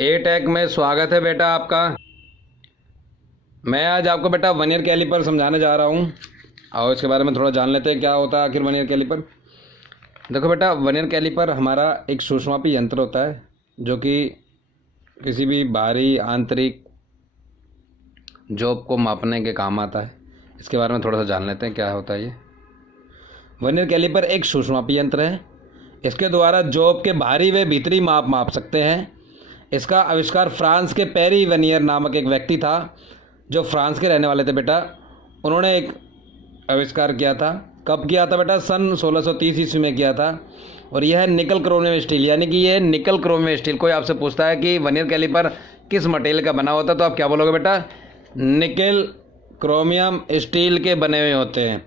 ए take में स्वागत है बेटा आपका। मैं आज आपको बेटा वर्नियर कैलिपर समझाने जा रहा हूँ और इसके बारे में थोड़ा जान लेते हैं क्या होता है आखिर वर्नियर कैलिपर। देखो बेटा, वर्नियर कैलिपर हमारा एक सूक्ष्ममापी यंत्र होता है जो कि किसी भी बाहरी आंतरिक जॉब को मापने के काम आता है। इसके बारे में थोड़ा सा जान लेते हैं क्या होता है ये। वर्नियर कैलिपर एक सूक्ष्ममापी यंत्र है। इसके द्वारा जॉब के बाहरी व भीतरी माप सकते हैं। इसका आविष्कार फ्रांस के पेरी वर्नियर नामक एक व्यक्ति था जो फ्रांस के रहने वाले थे बेटा। उन्होंने एक आविष्कार किया था। कब किया था बेटा? सन 1630 ईस्वी में किया था। और यह है निकल क्रोमियम स्टील, यानी कि ये निकल क्रोमियम स्टील। कोई आपसे पूछता है कि वर्नियर कैलिपर किस मटेरियल का बना होता है तो आप क्या बोलोगे बेटा? निकल क्रोमियम स्टील के बने हुए होते हैं।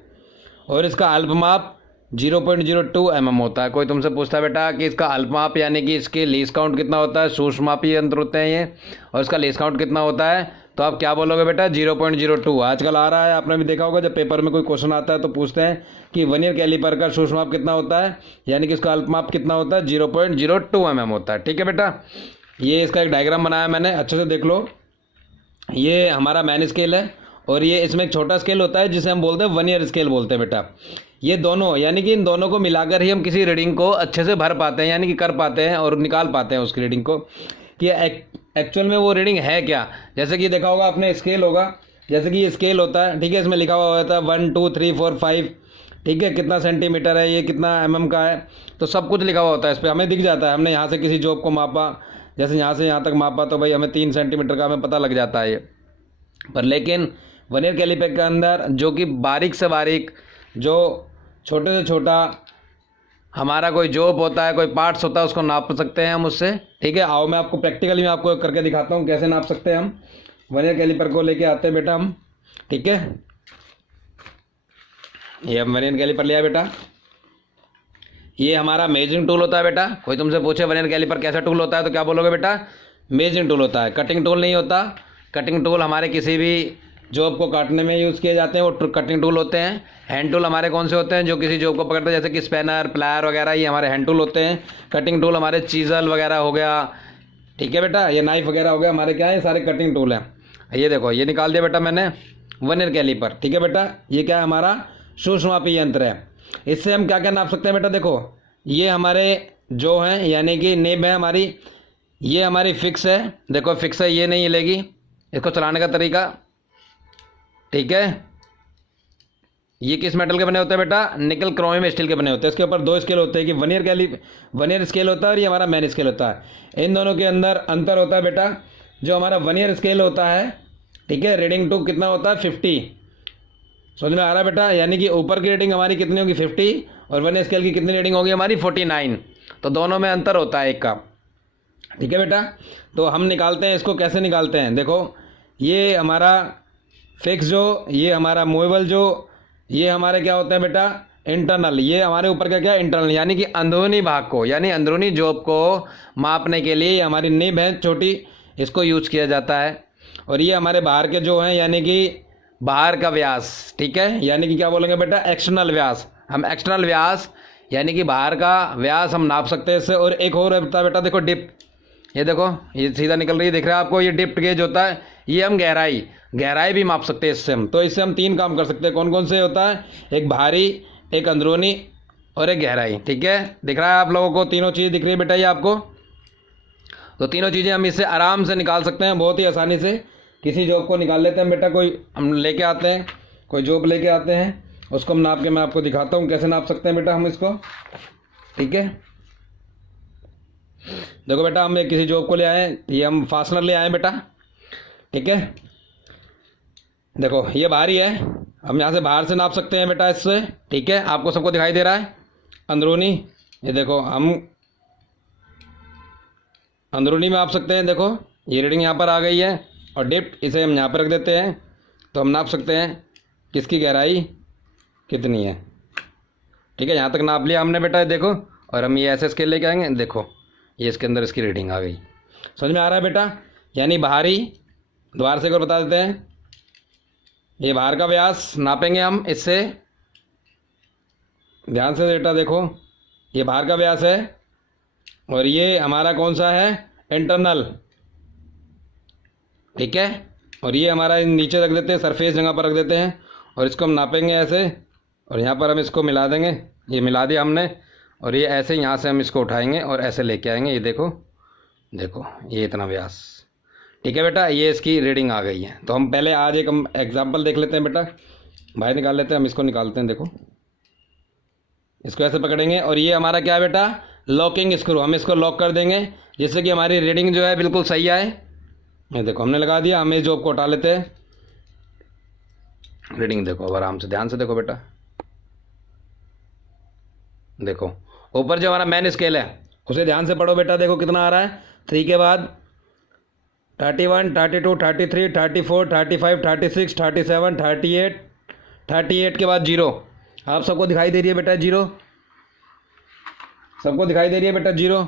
और इसका अल्पमाप 0.02 mm होता है। कोई तुमसे पूछता है बेटा कि इसका अल्पमाप यानी कि इसके लीस्ट काउंट कितना होता है? सूक्ष्ममापी यंत्र होते हैं ये, और इसका लीस्ट काउंट कितना होता है? तो आप क्या बोलोगे बेटा? 0.02। आजकल आ रहा है, आपने भी देखा होगा, जब पेपर में कोई क्वेश्चन आता है तो पूछते हैं कि वर्नियर कैलिपर का सूक्ष्ममाप कितना होता है, यानी कि इसका अल्पमाप कितना होता है? 0.02 mm होता है। ठीक है बेटा, ये इसका एक डायग्राम बनाया मैंने, अच्छे से देख लो। ये हमारा मैन स्केल है और ये इसमें एक छोटा स्केल होता है जिसे हम बोलते हैं वर्नियर स्केल बोलते हैं बेटा। ये दोनों, यानी कि इन दोनों को मिलाकर ही हम किसी रीडिंग को अच्छे से भर पाते हैं, यानी कि कर पाते हैं और निकाल पाते हैं उसकी रीडिंग को कि एक्चुअल में वो रीडिंग है क्या। जैसे कि देखा होगा आपने, स्केल होगा, जैसे कि ये स्केल होता है, ठीक है, इसमें लिखा हुआ होता है 1 2 3 4 5, ठीक है, कितना सेंटीमीटर है, ये कितना mm का है, तो सब कुछ लिखा हुआ होता है इस पर, हमें दिख जाता है। हमने यहाँ से किसी जॉब को मापा, जैसे यहाँ से यहाँ तक मापा, तो भाई हमें 3 सेंटीमीटर का हमें पता लग जाता है ये। पर लेकिन वर्नियर कैलिपर के अंदर जो कि बारीक से बारीक, जो छोटे से छोटा हमारा कोई जॉब होता है, कोई पार्ट्स होता है, उसको नाप सकते हैं हम उससे। ठीक है, आओ मैं आपको प्रैक्टिकली मैं आपको करके दिखाता हूँ कैसे नाप सकते हैं हम। वर्नियर कैलिपर को लेके आते हैं बेटा हम, ठीक है। ये हम वर्नियर कैलिपर लिया बेटा। ये हमारा मेजरिंग टूल होता है बेटा। कोई तुमसे पूछे वर्नियर कैलिपर कैसा टूल होता है तो क्या बोलोगे बेटा? मेजरिंग टूल होता है। कटिंग टूल नहीं होता। कटिंग टूल हमारे किसी भी जॉब को काटने में यूज़ किए जाते हैं, वो कटिंग टूल होते हैं। हैंड टूल हमारे कौन से होते हैं? जो किसी जॉब को पकड़ते हैं, जैसे कि स्पैनर, प्लायर वगैरह, ये हमारे हैंड टूल होते हैं। कटिंग टूल हमारे चीज़ल वगैरह हो गया, ठीक है बेटा, ये नाइफ वगैरह हो गया, हमारे क्या है, सारे कटिंग टूल हैं। ये देखो, ये निकाल दिया बेटा मैंने वर्नियर कैलिपर, ठीक है बेटा। ये क्या है? हमारा सूक्ष्ममापी यंत्र है। इससे हम क्या क्या नाप सकते हैं बेटा? देखो, ये हमारे जो हैं, यानी कि नेब है हमारी, ये हमारी फिक्स है। देखो फिक्स है, ये नहीं हिलेगी। इसको चलाने का तरीका, ठीक है। ये किस मेटल के बने होते हैं बेटा? निकल क्रोमियम स्टील के बने होते हैं। इसके ऊपर 2 स्केल होते हैं कि वर्नियर स्केल होता है और ये हमारा मैन स्केल होता है। इन दोनों के अंदर अंतर होता है बेटा। जो हमारा वर्नियर स्केल होता है, ठीक है, रीडिंग टू कितना होता है? 50। समझ में आ रहा है बेटा? यानी कि ऊपर की रीडिंग हमारी कितनी होगी? 50, और वर्नियर स्केल की कितनी रीडिंग होगी हमारी? 49। तो दोनों में अंतर होता है एक का, ठीक है बेटा। तो हम निकालते हैं इसको, कैसे निकालते हैं? देखो, ये हमारा फिक्स जो, ये हमारा मूवेबल जो, ये हमारे क्या होते हैं बेटा? इंटरनल। ये हमारे ऊपर का क्या है? इंटरनल, यानी कि अंदरूनी भाग को, यानी अंदरूनी जॉब को मापने के लिए हमारी निब है छोटी, इसको यूज किया जाता है। और ये हमारे बाहर के जो हैं, यानी कि बाहर का व्यास, ठीक है, यानी कि क्या बोलेंगे बेटा? एक्सटर्नल व्यास। हम एक्सटर्नल व्यास यानी कि बाहर का व्यास हम नाप सकते हैं इससे। और एक और होता है बेटा, देखो डिप। ये देखो, ये सीधा निकल रही है, दिख रहा है आपको? ये डिप्ट गेज होता है। ये हम गहराई भी माप सकते हैं इससे हम। तो इससे हम 3 काम कर सकते हैं। कौन कौन से होता है? एक बाहरी, एक अंदरूनी और एक गहराई, ठीक है। दिख रहा है आप लोगों को? तीनों चीज़ दिख रही है बेटा ये आपको? तो तीनों चीज़ें हम इससे आराम से निकाल सकते हैं, बहुत ही आसानी से। किसी जॉब को निकाल लेते हैं बेटा, कोई हम लेके आते हैं, कोई जॉब लेके आते हैं, उसको हम नाप के मैं आपको दिखाता हूँ कैसे नाप सकते हैं बेटा हम इसको, ठीक है। देखो बेटा, हम किसी जॉब को ले आए, ये हम फास्टनर ले आए बेटा, ठीक है। देखो, ये बाहरी है, हम यहाँ से बाहर से नाप सकते हैं बेटा इससे, ठीक है। आपको सबको दिखाई दे रहा है? अंदरूनी, ये देखो, हम अंदरूनी में नाप सकते हैं। देखो, ये रीडिंग यहाँ पर आ गई है। और डिप्ट, इसे हम यहाँ पर रख देते हैं, तो हम नाप सकते हैं किसकी गहराई कितनी है, ठीक है। यहाँ तक नाप लिया हमने बेटा, देखो। और हम ये ऐसे स्केल लेके आएंगे, देखो, ये इसके अंदर इसकी रीडिंग आ गई। समझ में आ रहा है बेटा? यानी बाहरी, दोबारा से एक और बता देते हैं, ये बाहर का व्यास नापेंगे हम इससे। ध्यान से बेटा देखो, ये बाहर का व्यास है और ये हमारा कौन सा है? इंटरनल, ठीक है। और ये हमारा नीचे रख देते हैं, सरफेस जगह पर रख देते हैं, और इसको हम नापेंगे ऐसे, और यहाँ पर हम इसको मिला देंगे। ये मिला दिया हमने, और ये ऐसे यहाँ से हम इसको उठाएंगे और ऐसे लेके आएंगे। ये देखो, देखो ये इतना व्यास। ठीक है बेटा, ये इसकी रीडिंग आ गई है। तो हम पहले आज एक हम एग्जाम्पल देख लेते हैं बेटा, बाहर निकाल लेते हैं, हम इसको निकालते हैं। देखो, इसको ऐसे पकड़ेंगे, और ये हमारा क्या है बेटा, लॉकिंग स्क्रू। हम इसको लॉक कर देंगे जिससे कि हमारी रीडिंग जो है बिल्कुल सही आए। ये देखो हमने लगा दिया। हम इस जॉब को उठा लेते हैं, रीडिंग देखो अब आराम से, ध्यान से देखो बेटा। देखो ऊपर जो हमारा मेन स्केल है उसे ध्यान से पढ़ो बेटा। देखो कितना आ रहा है, 3 के बाद 31, 32, 33, 34, 35, 36, 37, 38, 38 के बाद 0। आप सबको दिखाई दे रही है बेटा 0? सबको दिखाई दे रही है बेटा 0?